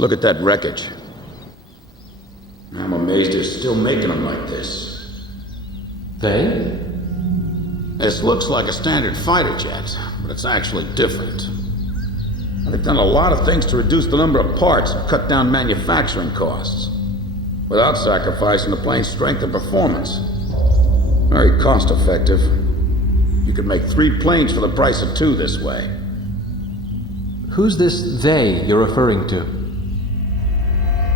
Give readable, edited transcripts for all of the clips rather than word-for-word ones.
Look at that wreckage. I'm amazed they're still making them like this. They? This looks like a standard fighter jet, but it's actually different. They've done a lot of things to reduce the number of parts and cut down manufacturing costs, without sacrificing the plane's strength and performance. Very cost-effective. You could make 3 planes for the price of 2 this way. Who's this they you're referring to?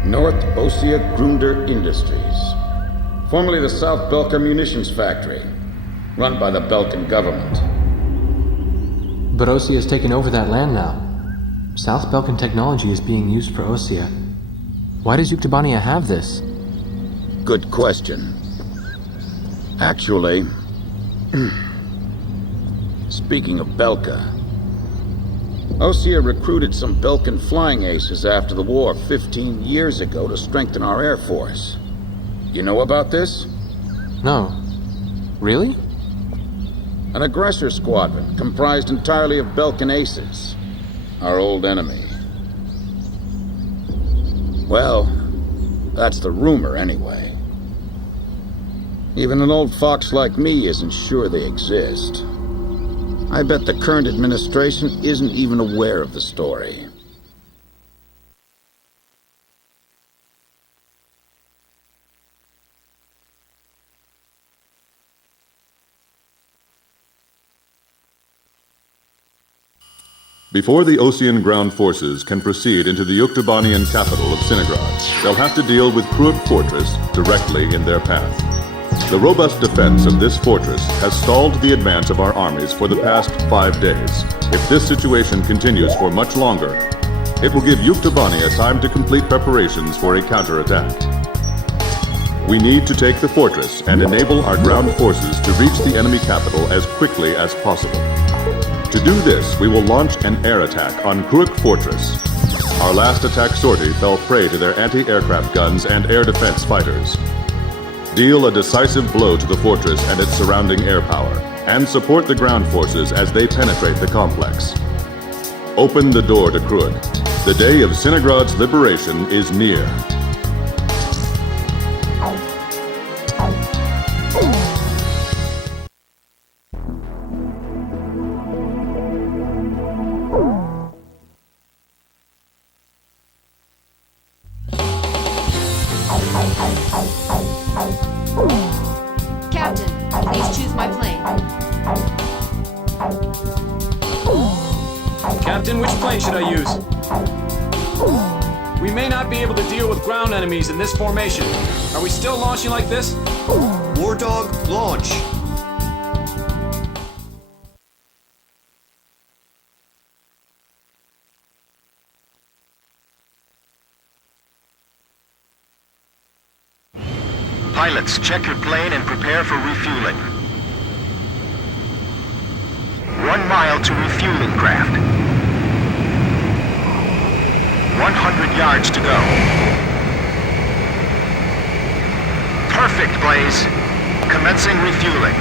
North Ossia Grunder Industries, formerly the South Belka Munitions Factory, run by the Belkan government. But Ossia has taken over that land now. South Belkan technology is being used for Ossia. Why does Yuktobania have this? Good question. Actually, speaking of Belka, Ossia recruited some Belkan flying aces after the war 15 years ago to strengthen our Air Force. You know about this? No. Really? An aggressor squadron comprised entirely of Belkan aces, our old enemy. Well, that's the rumor anyway. Even an old fox like me isn't sure they exist. I bet the current administration isn't even aware of the story. Before the Ossian ground forces can proceed into the Yuktobanian capital of Sinigrad, they'll have to deal with Krug Fortress directly in their path. The robust defense of this fortress has stalled the advance of our armies for the past 5 days. If this situation continues for much longer, it will give Yuktobania time to complete preparations for a counterattack. We need to take the fortress and enable our ground forces to reach the enemy capital as quickly as possible. To do this, we will launch an air attack on Krug Fortress. Our last attack sortie fell prey to their anti-aircraft guns and air defense fighters. Deal a decisive blow to the fortress and its surrounding air power, and support the ground forces as they penetrate the complex. Open the door to Krug. The day of Sinigrad's liberation is near. Captain, please choose my plane. Captain, which plane should I use? We may not be able to deal with ground enemies in this formation. Are we still launching like this? War Dog, launch! Pilots, check your plane and prepare for refueling. 1 mile to refueling craft. 100 yards to go. Perfect, Blaze. Commencing refueling.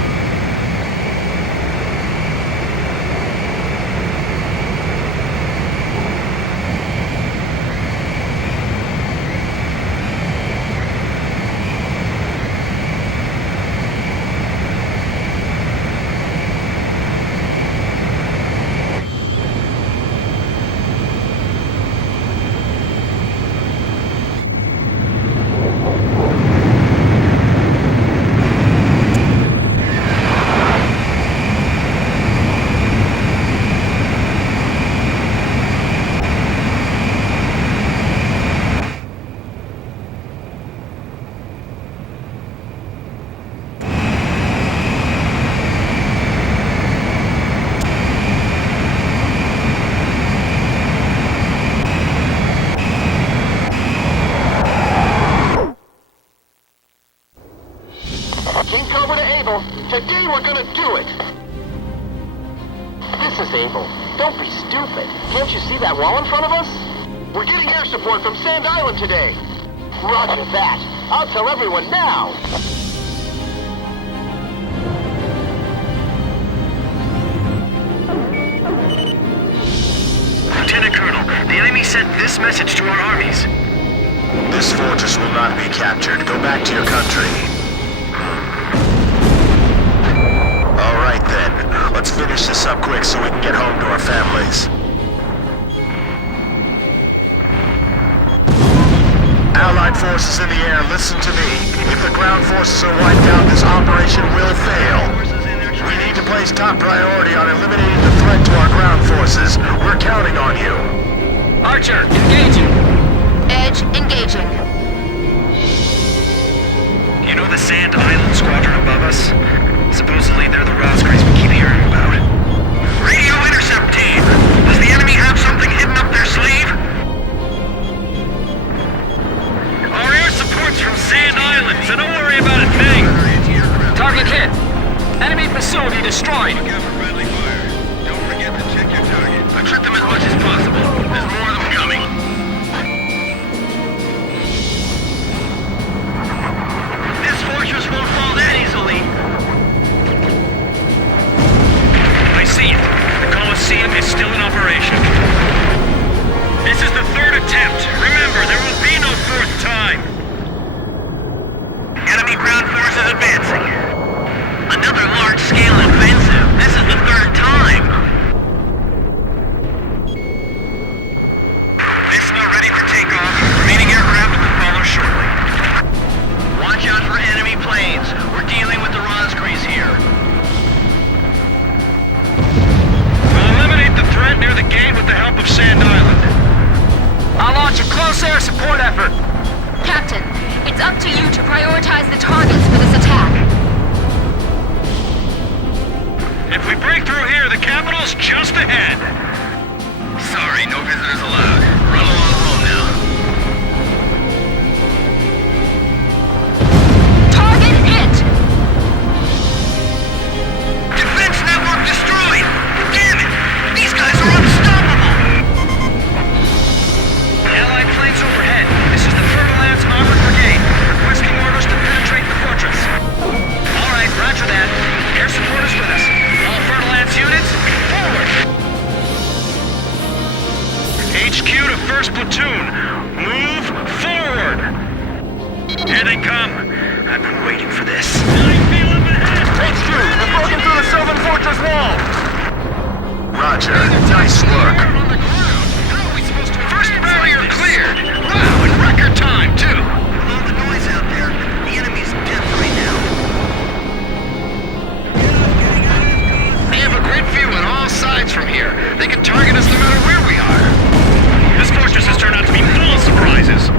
King Cobra to Able. Today we're gonna do it. This is Able. Don't be stupid. Can't you see that wall in front of us? We're getting air support from Sand Island today. Roger that. I'll tell everyone now. Lieutenant Colonel, the enemy sent this message to our armies. This fortress will not be captured. Go back to your country. All right then. Let's finish this up quick so we can get home to our families. Allied forces in the air, listen to me. If the ground forces are wiped out, this operation will fail. We need to place top priority on eliminating the threat to our ground forces. We're counting on you. Archer, engaging. Edge, engaging. You know the Sand Island squadron above us? Supposedly they're the Roscranes we keep hearing about. Radio intercept team! Does the enemy have something hidden up their sleeve? Our air support's from Sand Island, so don't worry about a thing! Target hit. Enemy facility destroyed. Don't forget to check your target. I trick them as much as possible. There's more of them coming. This fortress won't fall that easily. I see it. The Colosseum is still in operation. This is the third attempt. Remember, there will be no fourth time. Enemy ground forces advancing. Another large-scale offensive. This is the third time. This not ready for takeoff. Remaining aircraft will follow shortly. Watch out for enemy planes. We're dealing with the Roscranes here. We'll eliminate the threat near the gate with the help of Sand Island. I'll launch a close air support effort. Captain, it's up to you to prioritize the targets for this attack. If we break through here, the capital's just ahead. Sorry, no visitors allowed. Run along home now. Target hit! Defense network destroyed! Damn it! These guys are unstoppable! Allied planes overhead. This is the Fer-de-Lance Armored Brigade, requesting orders to penetrate the fortress. All right, roger that. Air support is with us. All Fer-de-Lance units, forward! HQ to 1st Platoon. Move forward! Here they come. I've been waiting for this. HQ, we've broken through the Sylvan Fortress wall! Roger. Nice work. First barrier cleared! Wow, in record time, too! With all the noise out there, the enemy's dead right now. They have a great view on all sides from here. They can target us no matter where we are. This fortress has turned out to be full of surprises.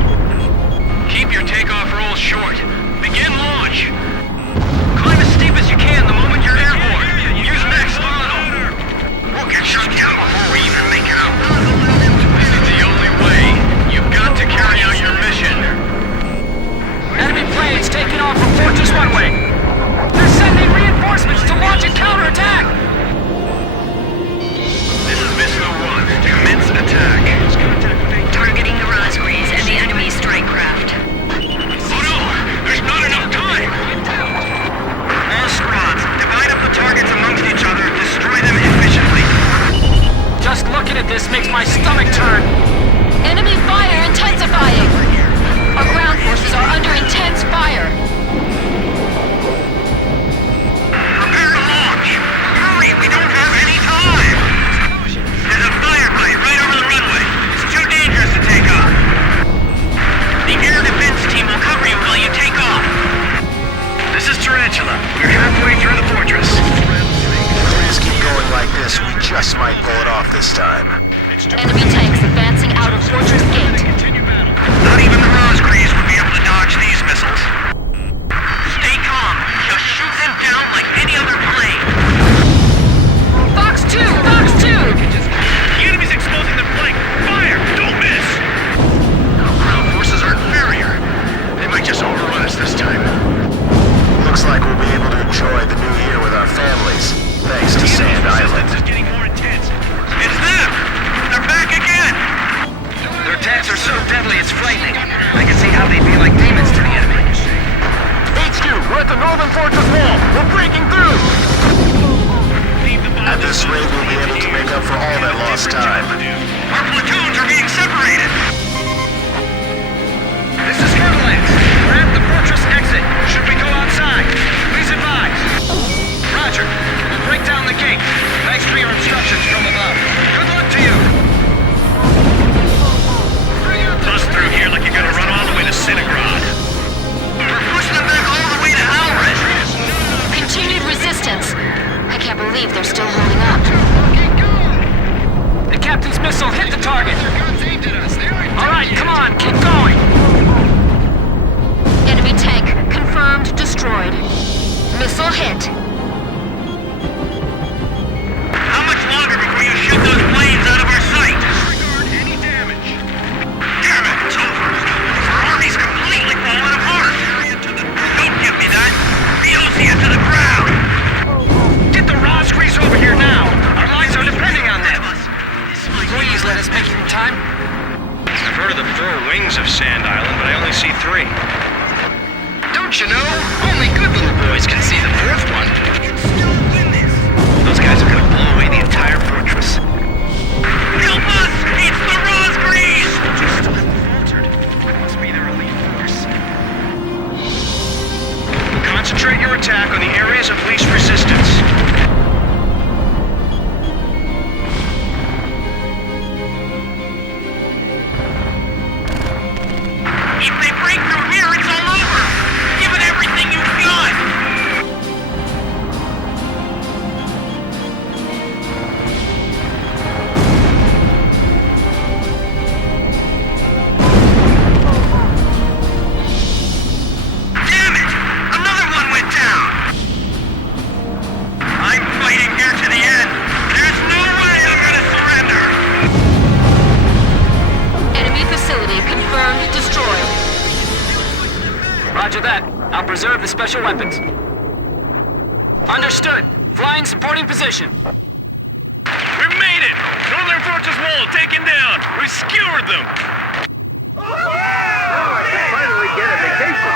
Keep your takeoff rolls short. Begin launch. Climb as steep as you can the moment you're airborne. Use max throttle. We'll get shot down before we even make it out. This is the only way. You've got to carry out your mission. Enemy planes taking off from Fortress Runway. They're sending reinforcements to launch a counterattack. This is Missile 1. Commence attack. Targeting the Roscranes and the enemy strike craft. Oh no! There's not enough time! All squads, divide up the targets amongst each other. Destroy them efficiently. Just looking at this makes my stomach turn. Enemy fire intensifying! Our ground forces are under intense fire. Prepare to launch! Hurry! We don't have any time! There's a firefight right over the runway. It's too dangerous to take off. The air defense team will cover you while you take off. This is Tarantula. We're halfway through the fortress. If things keep going like this, we just might pull it off this time. Enemy tanks advancing out of Fortress Gate. Not even the Roscranes would be able to dodge these missiles. Stay calm. Just shoot them down like any other plane. Fox 2! Fox 2! The enemy's exposing their flank. Fire! Don't miss! Ground forces are inferior. They might just overrun us this time. Looks like we'll be able to enjoy the new year with our families, thanks to Sand Island. Is getting more intense. It's them! They're back again! Their attacks are so deadly, it's frightening. I can see how they'd be like demons to the enemy. HQ, we're at the northern fortress wall! We're breaking through! At this rate, we'll be able to make up for all that lost time. Our platoons are being Visual hit. How much longer before you shoot those planes out of our sight? Disregard any damage. Damn it, it's over. Our army's completely fallen apart. Don't give me that. Beocia to the ground. Get the raw grease over here now. Our lives are depending on them. Please let us make some time. I've heard of the 4 wings of Sand Island, but I only see 3. Don't you know? Only good little boys can see the 4th one. We can still win this. Those guys are gonna blow away the entire fortress. Help us! It's the Ross Grease! Just still faltered. Must be their elite force. Concentrate your attack on the areas of least resistance. If they break through here, it's all over! Give it everything you've got! Damn it! Another one went down! I'm fighting here to the end! There's no way I'm gonna surrender! Enemy facility confirmed destroyed. Roger that. I'll preserve the special weapons. Understood. Flying supporting position. We made it! Northern Fortress Wall taken down! We skewered them! Finally get a vacation.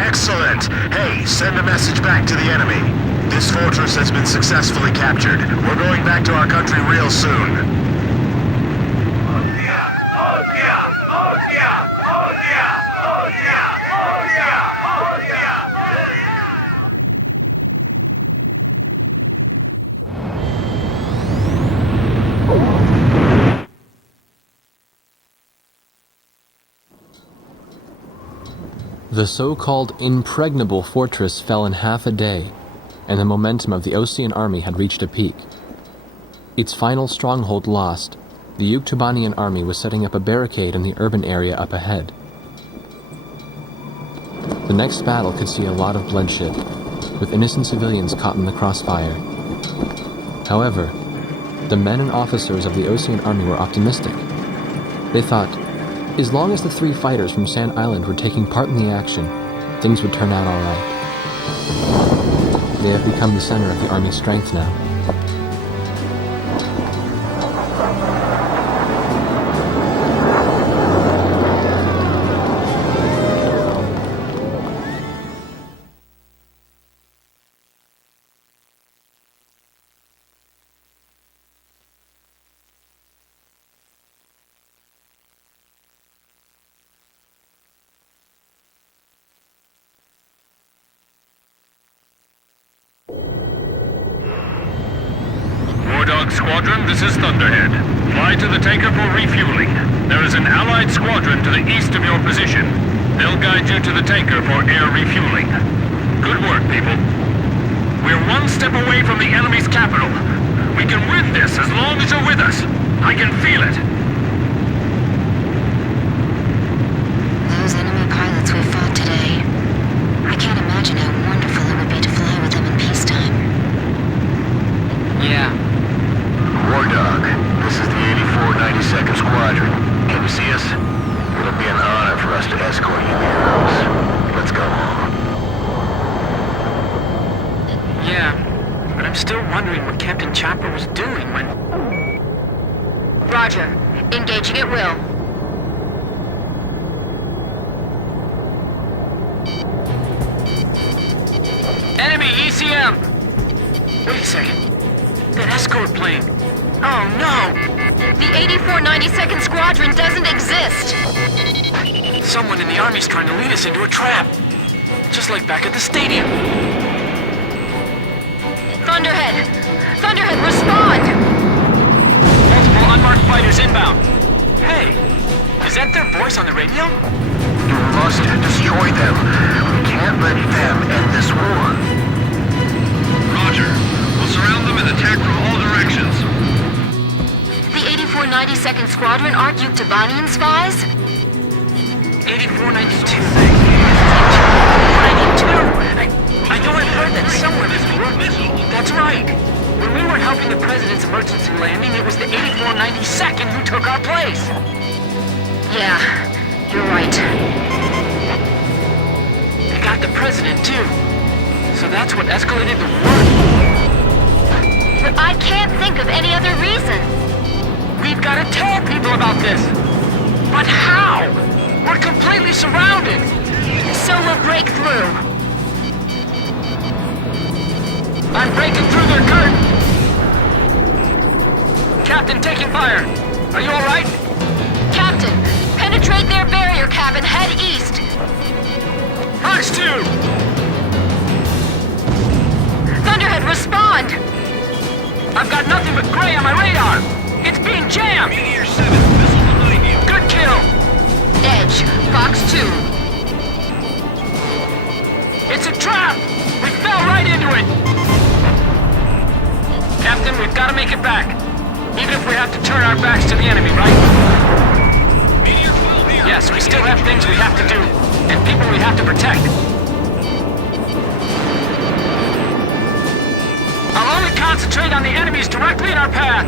Excellent. Hey, send a message back to the enemy. This fortress has been successfully captured. We're going back to our country real soon. The so-called impregnable fortress fell in half a day, and the momentum of the Osean army had reached a peak. Its final stronghold lost, the Yuktubanian army was setting up a barricade in the urban area up ahead. The next battle could see a lot of bloodshed, with innocent civilians caught in the crossfire. However, the men and officers of the Osean army were optimistic. They thought, as long as the 3 fighters from Sand Island were taking part in the action, things would turn out all right. They have become the center of the army's strength now. Squadron, this is Thunderhead. Fly to the tanker for refueling. There is an Allied squadron to the east of your position. They'll guide you to the tanker for air refueling. Good work, people. We're 1 step away from the enemy's capital. We can win this as long as you're with us. I can feel it. Those enemy pilots we fought today. I can't imagine how wonderful it would be to fly with them in peacetime. Yeah. War Dog, this is the 84 92nd Squadron. Can you see us? It'll be an honor for us to escort you heroes. Let's go home. Yeah. But I'm still wondering what Captain Chopper was doing when... Roger. Engaging at will. Enemy ECM! Wait a second. That escort plane. Oh no! The 84 92nd Squadron doesn't exist! Someone in the army's trying to lead us into a trap. Just like back at the stadium. Thunderhead! Thunderhead, respond! Multiple unmarked fighters inbound. Hey, is that their voice on the radio? You must destroy them. We can't let them end this war. Roger. We'll surround them and attack from all directions. The 84 92nd Squadron aren't Yuktubanian spies? 8492. 92? heard that somewhere this group... That's right. When we weren't helping the president's emergency landing, it was the 8492nd who took our place. Yeah, you're right. They got the president, too. So that's what escalated the war. But I can't think of any other reason. We've got to tell people about this. But how? We're completely surrounded. So we'll break through. I'm breaking through their curtain. Captain, taking fire. Are you all right? Captain, penetrate their barrier cap and head east. Fox 2! Thunderhead, respond! I've got nothing but gray on my radar. It's being jammed. Meteor 7, missile behind you. Good kill. Edge, Fox 2. It's a trap. We fell right into it. Captain, we've got to make it back. Even if we have to turn our backs to the enemy, right? Meteor 12 here. Yes, we still have things we have to do, and people we have to protect. I'll only concentrate on the enemies directly in our path.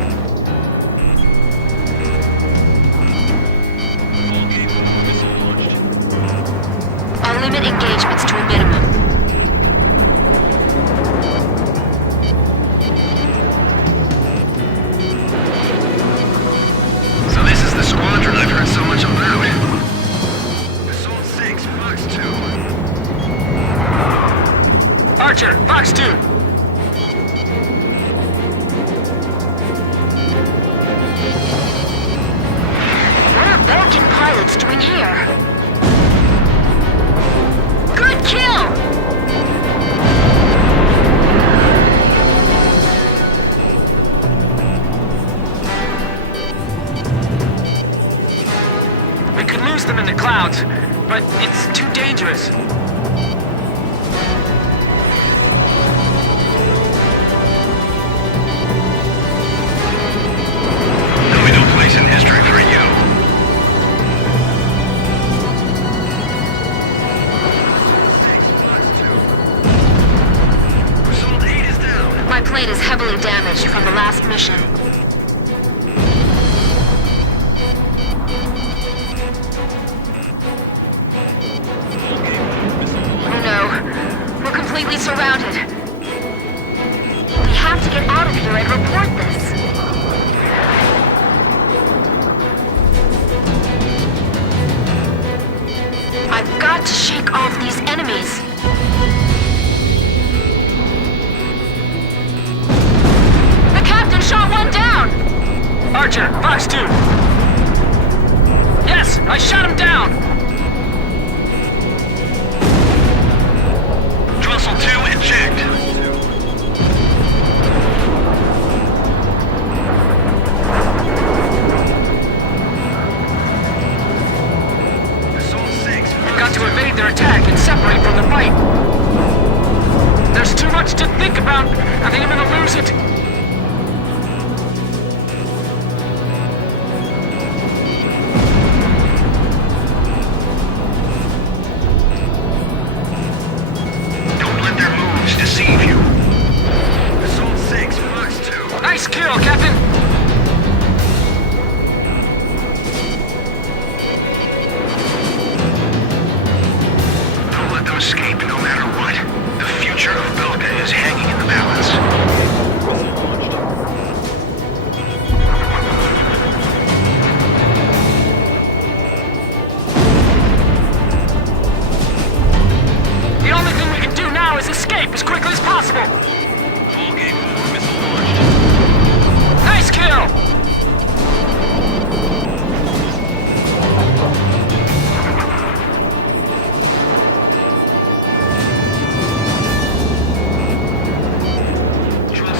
I'll limit engagements to a minimum. So this is the squadron I've heard so much about. Assault 6, Fox 2. Archer, Fox 2. What are Belgian pilots doing here? Good kill! We could lose them in the clouds, but it's too dangerous. There'll be no place in history for you. Assault 8 is down. My plane is heavily damaged from the last mission. Oh no, we're completely surrounded. We have to get out of here and report this. I've got to shake off these enemies. The captain shot one down! Archer, Fox 2. Yes, I shot him down. Trussell 2 eject. Assault 6, We've got to evade their attack and separate from the fight. There's too much to think about. I think I'm gonna lose it. Don't let their moves deceive you. Assault 6, Fox 2. Nice kill, Captain. Don't let them escape no matter what. The future of Belka is hanging in the balance. The only thing we can do now is escape as quickly as possible. Full game over, missile launched. Nice kill.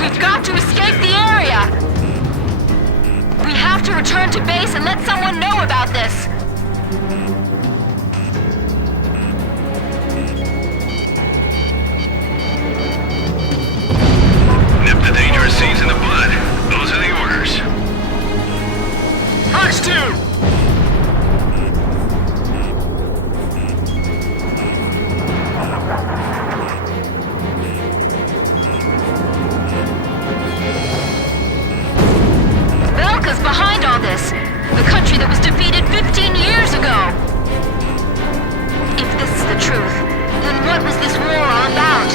We've got to escape the area! We have to return to base and let someone know about this. Nip the dangerous seeds in the bud. Those are the orders. Fox 2. years ago. If this is the truth, then what was this war all about?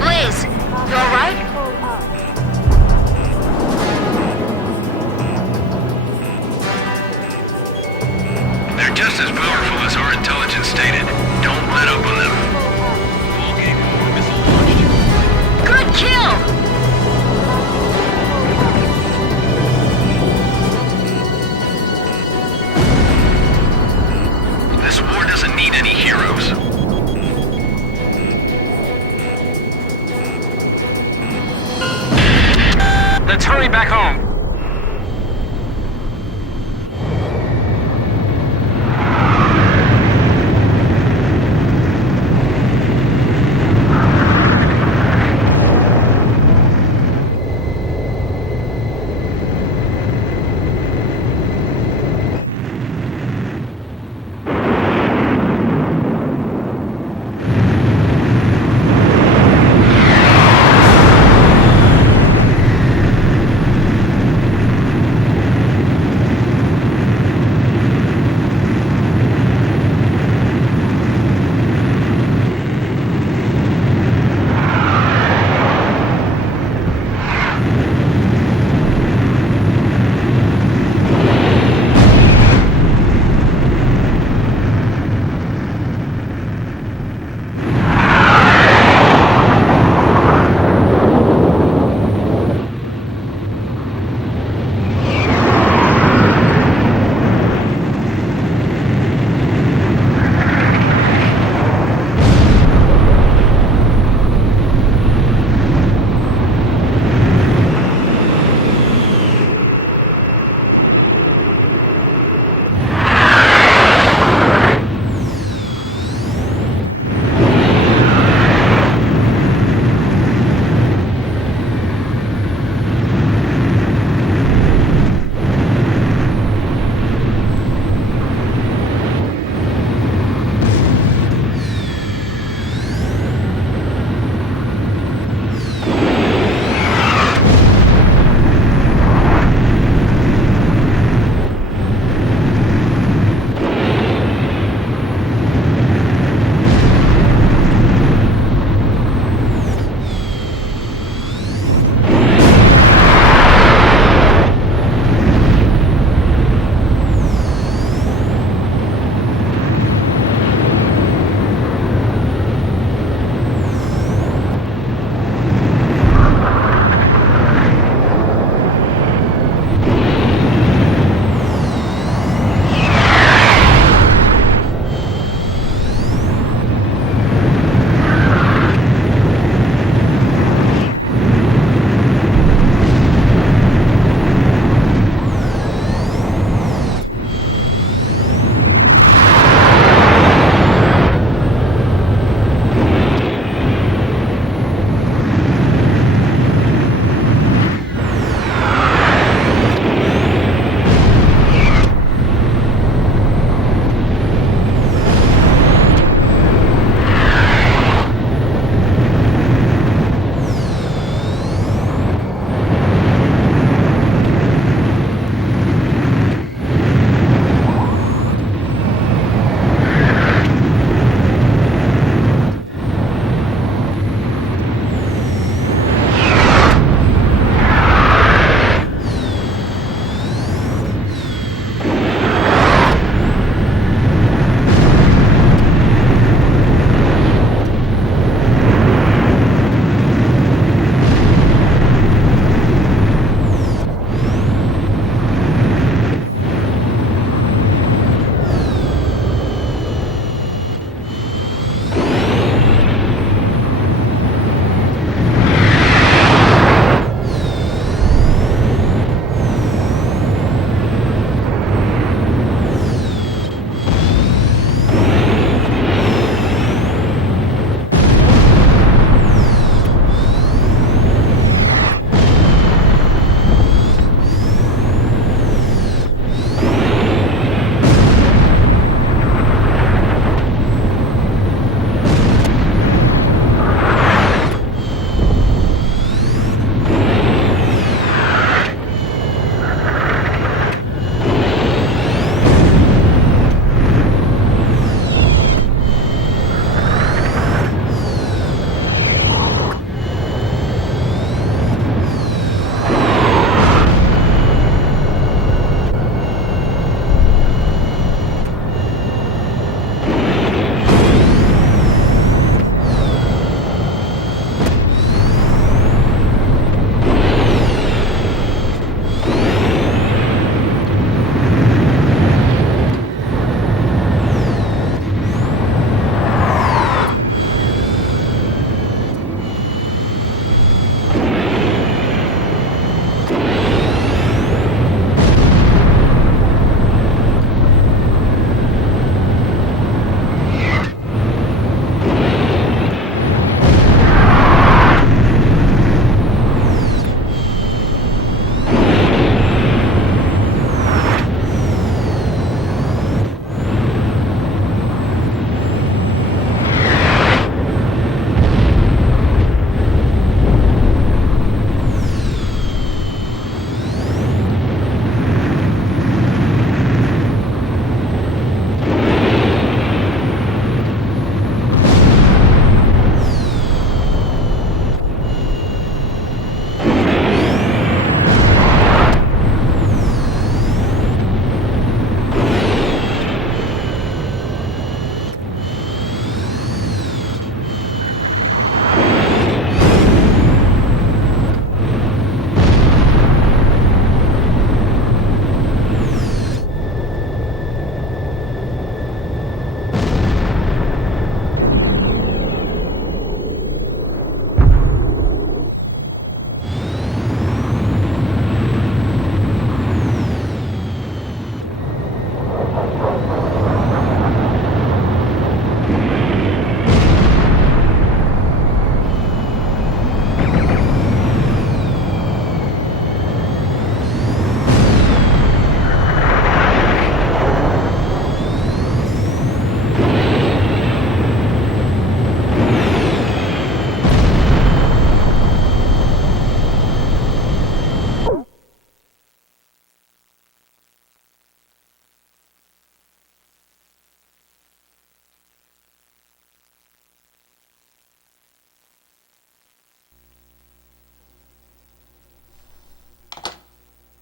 Blaze, you alright? They're just as powerful as our intelligence stated. Don't let up on them. Ball game over. Missile launched. Good kill! This war doesn't need any heroes. Let's hurry back home.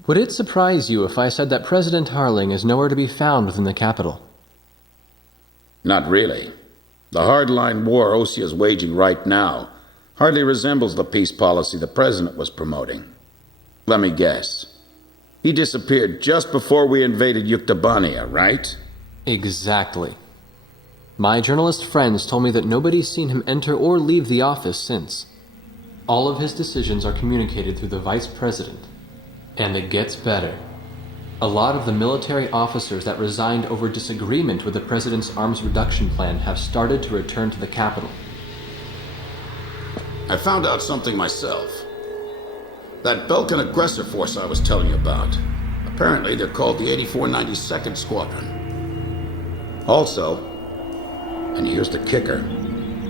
Would it surprise you if I said that President Harling is nowhere to be found within the capital? Not really. The hardline war Osea is waging right now hardly resembles the peace policy the president was promoting. Let me guess. He disappeared just before we invaded Yuktobania, right? Exactly. My journalist friends told me that nobody's seen him enter or leave the office since. All of his decisions are communicated through the vice president. And it gets better. A lot of the military officers that resigned over disagreement with the president's arms reduction plan have started to return to the capital. I found out something myself. That Belkan aggressor force I was telling you about. Apparently they're called the 8492nd Squadron. Also, and here's the kicker,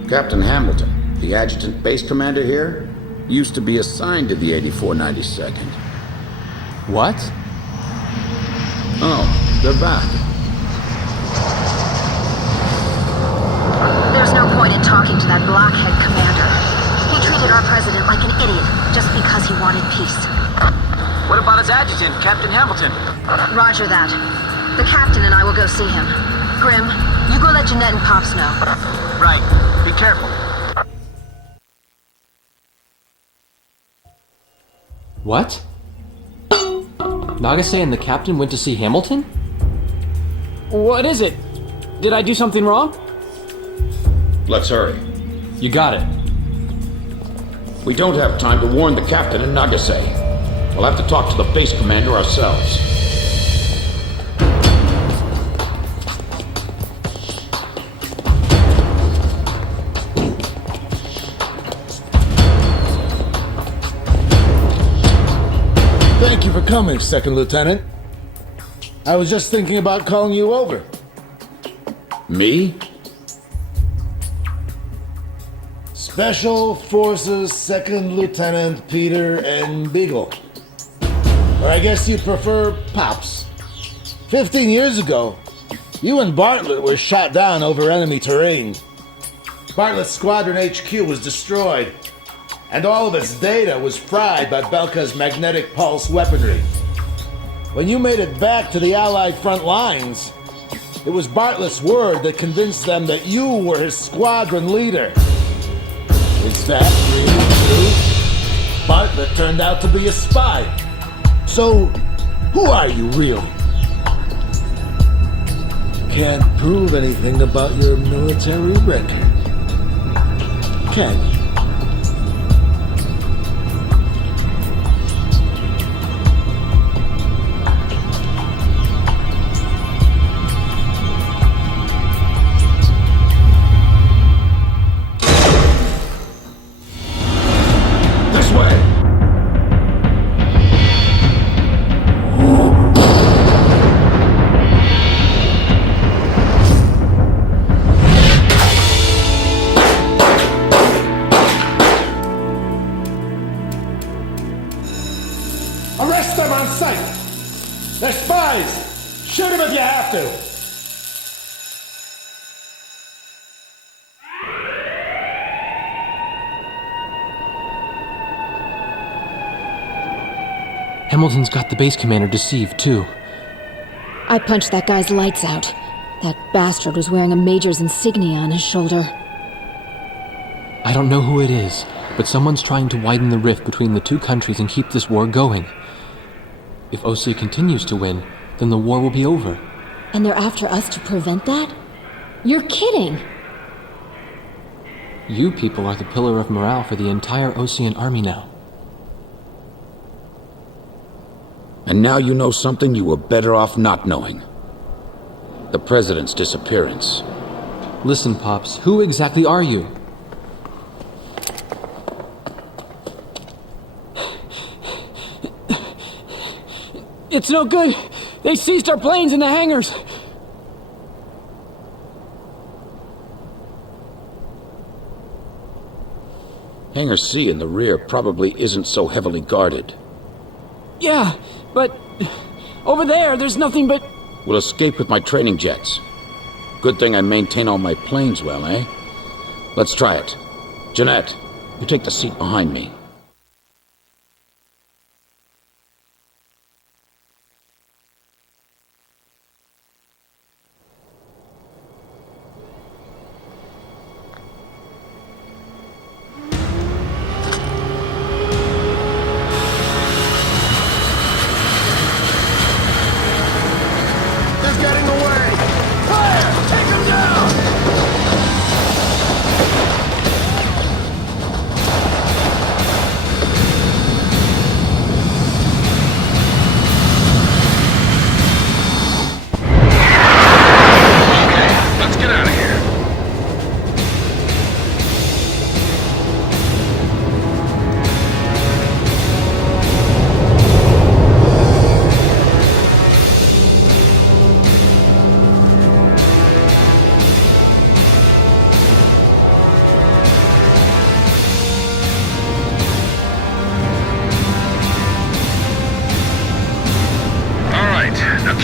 Captain Hamilton, the adjutant base commander here, used to be assigned to the 8492nd. What? Oh, they're back. There's no point in talking to that blockhead commander. He treated our president like an idiot just because he wanted peace. What about his adjutant, Captain Hamilton? Roger that. The captain and I will go see him. Grim, you go let Jeanette and Pops know. Right. Be careful. What? Nagase and the captain went to see Hamilton? What is it? Did I do something wrong? Let's hurry. You got it. We don't have time to warn the captain and Nagase. We'll have to talk to the base commander ourselves. Thank you for coming, Second Lieutenant. I was just thinking about calling you over. Me? Special Forces Second Lieutenant Peter N. Beagle. Or I guess you prefer Pops. 15 years ago, you and Bartlett were shot down over enemy terrain. Bartlett's Squadron HQ was destroyed, and all of its data was fried by Belka's magnetic pulse weaponry. When you made it back to the Allied front lines, it was Bartlett's word that convinced them that you were his squadron leader. Is that really true? Bartlett turned out to be a spy. So, who are you really? Can't prove anything about your military record, can you? Arrest them on sight! They're spies! Shoot them if you have to! Hamilton's got the base commander deceived, too. I punched that guy's lights out. That bastard was wearing a major's insignia on his shoulder. I don't know who it is, but someone's trying to widen the rift between the two countries and keep this war going. If Osea continues to win, then the war will be over. And they're after us to prevent that? You're kidding! You people are the pillar of morale for the entire Osean army now. And now you know something you were better off not knowing. The president's disappearance. Listen, Pops, who exactly are you? It's no good. They seized our planes in the hangars. Hangar C in the rear probably isn't so heavily guarded. Yeah, but over there's nothing but... We'll escape with my training jets. Good thing I maintain all my planes well, eh? Let's try it. Jeanette, you take the seat behind me.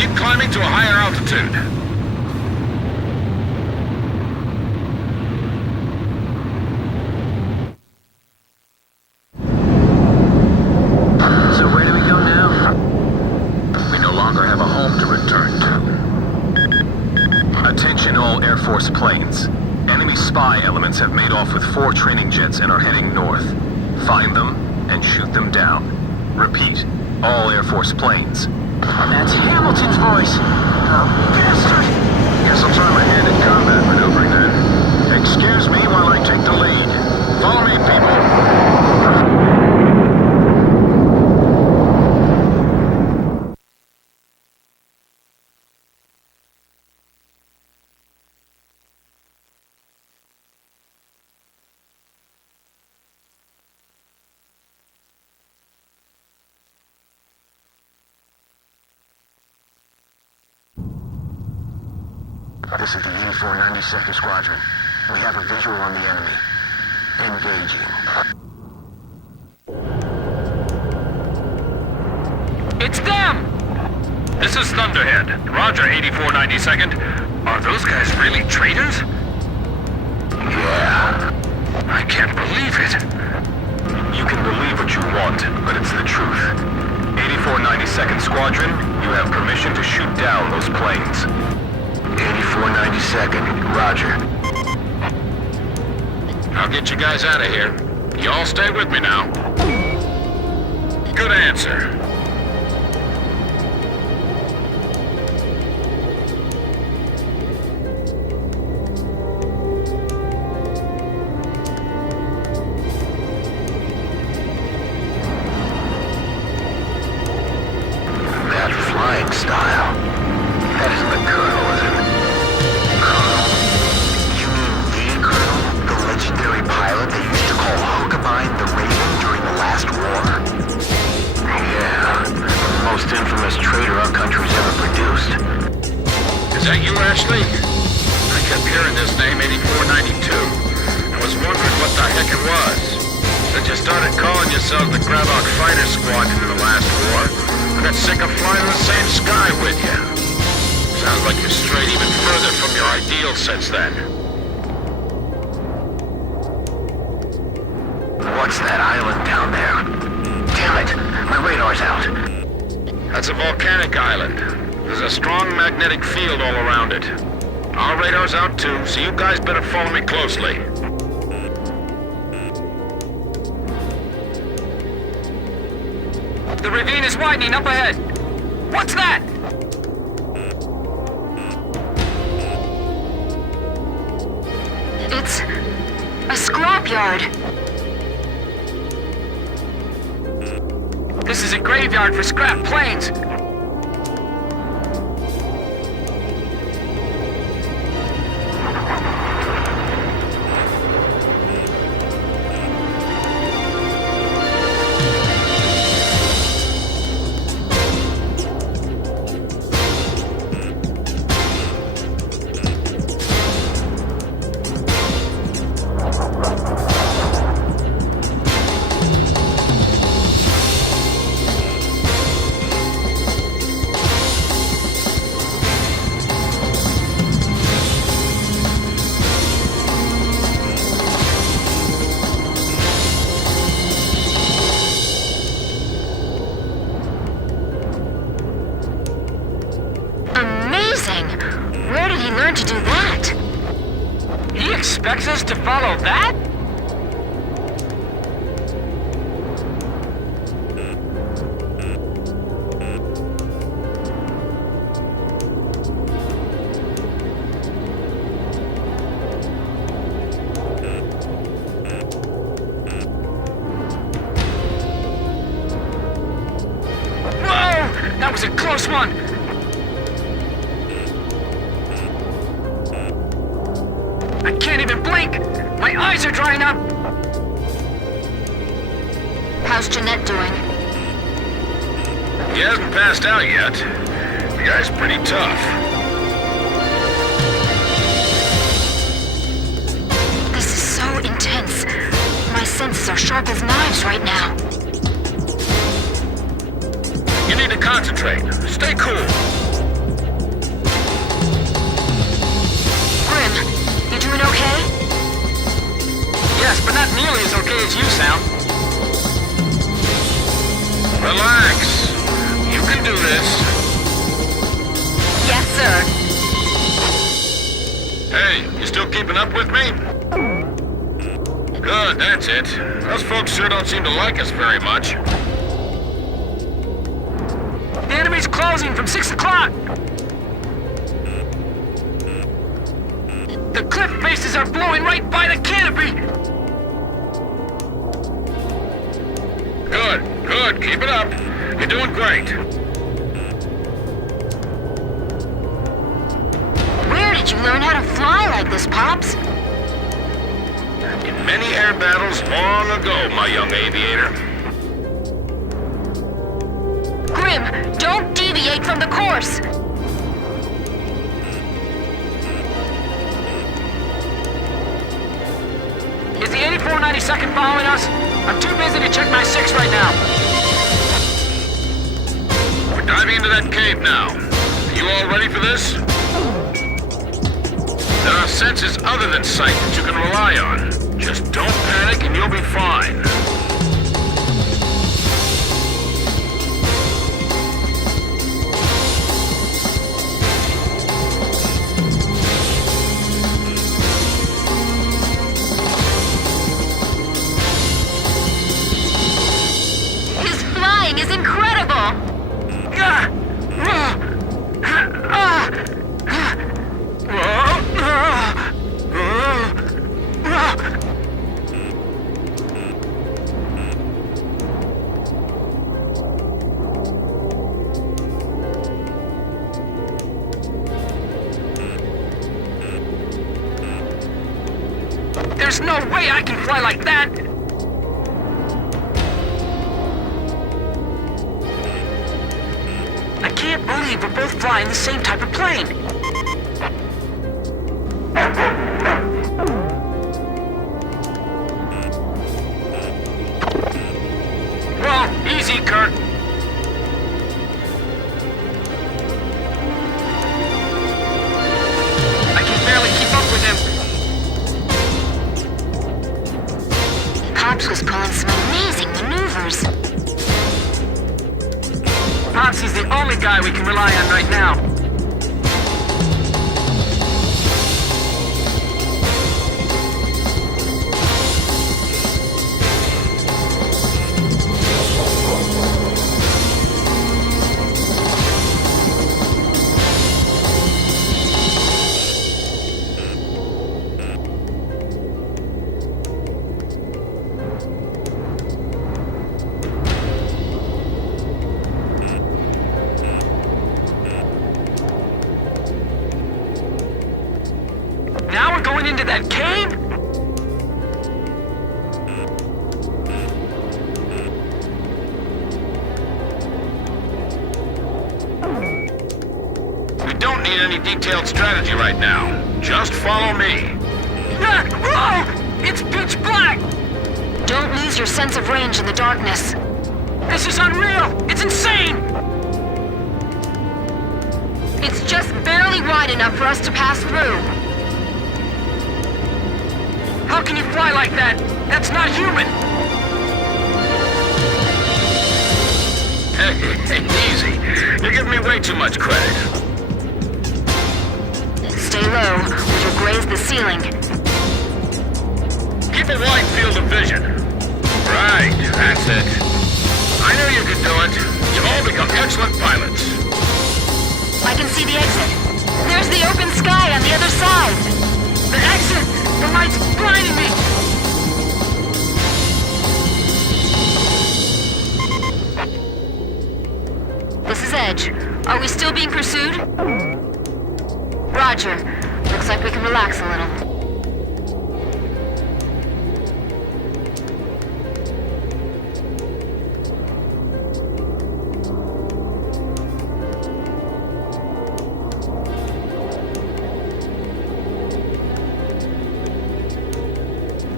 Keep climbing to a higher altitude. So where do we go now? We no longer have a home to return to. Attention all Air Force planes. Enemy spy elements have made off with 4 training jets and are heading north. Find them and shoot them down. Repeat, all Air Force planes. That's Hamilton's voice. The bastard. Guess I'll try my hand at combat maneuvering then. Excuse me while I take the lead. Follow me, people. This is the 8492nd Squadron. We have a visual on the enemy. Engaging. It's them! This is Thunderhead. Roger, 8492nd. Are those guys really traitors? Yeah. I can't believe it. You can believe what you want, but it's the truth. 8492nd Squadron, you have permission to shoot down those planes. 8492nd, Roger. I'll get you guys out of here. You all stay with me now. Good answer. That flying style. That isn't the Colonel, is it? Colonel? You mean the Colonel? The legendary pilot they used to call Hookabine the Raven during the last war? Yeah, the most infamous traitor our country's ever produced. Is that you, Ashley? I kept hearing this name 8492. I was wondering what the heck it was. Since you started calling yourselves the Gravok Fighter Squadron in the last war, I got sick of flying in the same sky with you. Sounds like you're strayed even further from your ideals since then. What's that island down there? Damn it, my radar's out. That's a volcanic island. There's a strong magnetic field all around it. Our radar's out too, so you guys better follow me closely. The ravine is widening up ahead. What's that? It's a scrapyard. This is a graveyard for scrap planes. Amazing! Where did he learn to do that? He expects us to follow that? Whoa! That was a close one! I can't even blink! My eyes are drying up! How's Jeanette doing? He hasn't passed out yet. The guy's pretty tough. This is so intense. My senses are sharp as knives right now. You need to concentrate. Stay cool. okay? Yes, but not nearly as okay as you sound. Relax. You can do this. Yes, sir. Hey, you still keeping up with me? Good, that's it. Those folks sure don't seem to like us very much. The enemy's closing from 6 o'clock. The cliff faces are blowing right by the canopy. Good, keep it up. You're doing great. Where did you learn how to fly like this, Pops? In many air battles long ago, my young aviator. Grim, don't deviate from the course! Is the 8492nd following us? I'm too busy to check my 6 right now. We're diving into that cave now. You all ready for this? There are senses other than sight that you can rely on. Just don't panic and you'll be fine. His flying is incredible! There's no way I can fly like that! I can't believe we're both flying the same type of plane! Whoa, easy, Kurt! I can barely keep up with him! Pops was pulling some amazing maneuvers. Pops is the only guy we can rely on right now. Now we're going into that cave? We don't need any detailed strategy right now. Just follow me. Whoa! It's pitch black! Don't lose your sense of range in the darkness. This is unreal! It's insane! It's just barely wide enough for us to pass through. How can you fly like that? That's not human! Hey, easy. You're giving me way too much credit. Stay low, or you'll graze the ceiling. Keep a wide field of vision. Right, that's it. I knew you could do it. You've all become excellent pilots. I can see the exit. There's the open sky on the other side. The exit! The light's blinding me! This is Edge. Are we still being pursued? Roger. Looks like we can relax a little.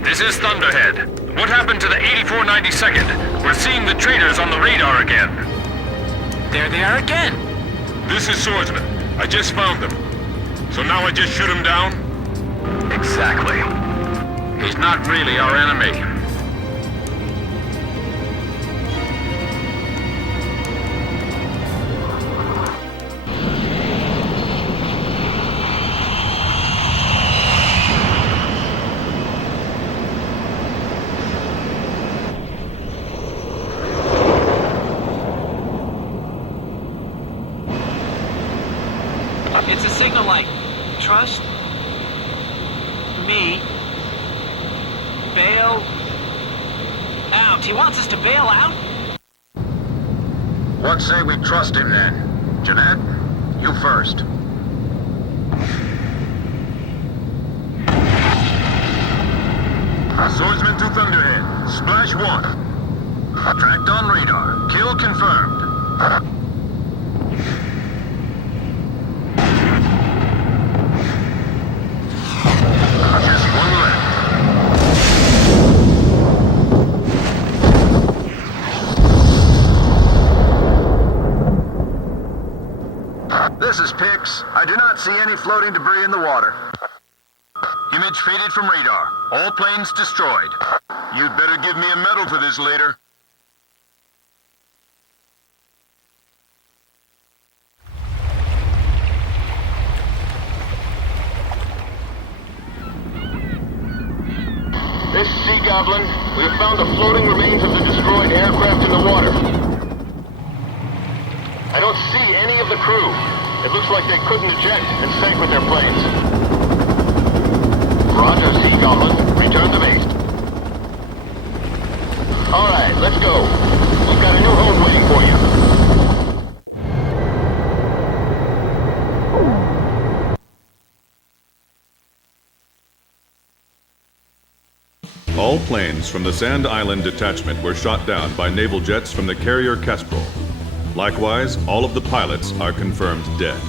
This is Thunderhead. What happened to the 8492nd? We're seeing the traitors on the radar again. There they are again! This is Swordsman. I just found them. So now I just shoot them down? Exactly. He's not really our enemy. It's a signal light. Trust me. Bail out. He wants us to bail out? What say we trust him then? Jeanette, you first. Swordsman to Thunderhead. Splash 1. Tracked on radar. Kill confirmed. Just one left. This is Pix. I do not see any floating debris in the water. Image faded from radar. All planes destroyed. You'd better give me a medal for this later. This is Sea Goblin. We have found the floating remains of the destroyed aircraft in the water. I don't see any of the crew. It looks like they couldn't eject and sank with their planes. Roger, Sea Goblin. Return to base. Alright, let's go. We've got a new home waiting for you. All planes from the Sand Island detachment were shot down by naval jets from the carrier Kestrel. Likewise, all of the pilots are confirmed dead.